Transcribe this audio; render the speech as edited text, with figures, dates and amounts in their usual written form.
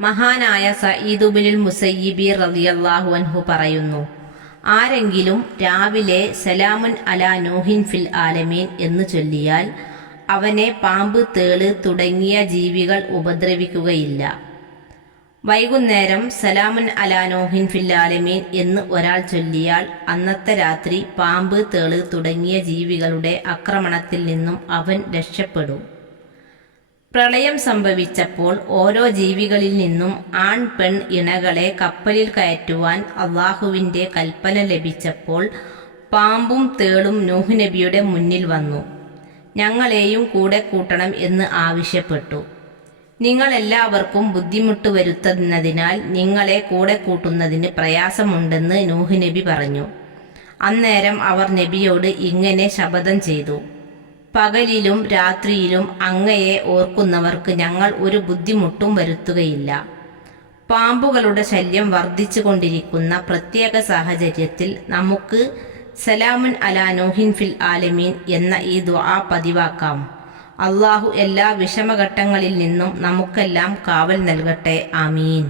മഹാനായ സഈദ് ഇബ്നുൽ മുസയ്യിബ് റളിയല്ലാഹു അൻഹു പറയുന്നു, ആരെങ്കിലും രാവിലെ സലാമുൻ അലാ നൂഹിൻ ഫിൽ ആലമീൻ എന്ന് ചൊല്ലിയാൽ അവനെ പാമ്പ്, തേള് തുടങ്ങിയ ജീവികൾ ഉപദ്രവിക്കുകയില്ല. വൈകുന്നേരം സലാമുൻ അലാ നൂഹിൻ ഫിൽ ആലമീൻ എന്ന് ഒരാൾ ചൊല്ലിയാൽ അന്നത്തെ രാത്രി പാമ്പ്, തേള് തുടങ്ങിയ ജീവികളുടെ ആക്രമണത്തിൽ നിന്നും അവൻ രക്ഷപ്പെടും. പ്രളയം സംഭവിച്ചപ്പോൾ ഓരോ ജീവികളിൽ നിന്നും ആൺ പെൺ ഇണകളെ കപ്പലിൽ കയറ്റുവാൻ അള്ളാഹുവിൻ്റെ കൽപ്പന ലഭിച്ചപ്പോൾ പാമ്പും തേളും നൂഹ് നബിയുടെ മുന്നിൽ വന്നു. ഞങ്ങളെയും കൂടെ കൂട്ടണം എന്ന് ആവശ്യപ്പെട്ടു. നിങ്ങളെല്ലാവർക്കും ബുദ്ധിമുട്ട് വരുത്തുന്നതിനാൽ നിങ്ങളെ കൂടെ കൂട്ടുന്നതിന് പ്രയാസമുണ്ടെന്ന് നൂഹ് നബി പറഞ്ഞു. അന്നേരം അവർ നബിയോട് ഇങ്ങനെ ശപഥം ചെയ്തു: പകലിലും രാത്രിയിലും അങ്ങയെ ഓർക്കുന്നവർക്ക് ഞങ്ങൾ ഒരു ബുദ്ധിമുട്ടും വരുത്തുകയില്ല. പാമ്പുകളുടെ ശല്യം വർദ്ധിച്ചു കൊണ്ടിരിക്കുന്ന പ്രത്യേക സാഹചര്യത്തിൽ നമുക്ക് സലാമുൻ അലാ നൂഹിൻ ഫിൽ ആലമീൻ എന്ന ഈ ദുആ പതിവാക്കാം. അള്ളാഹു എല്ലാ വിഷമഘട്ടങ്ങളിൽ നിന്നും നമുക്കെല്ലാം കാവൽ നൽകട്ടെ. ആമീൻ.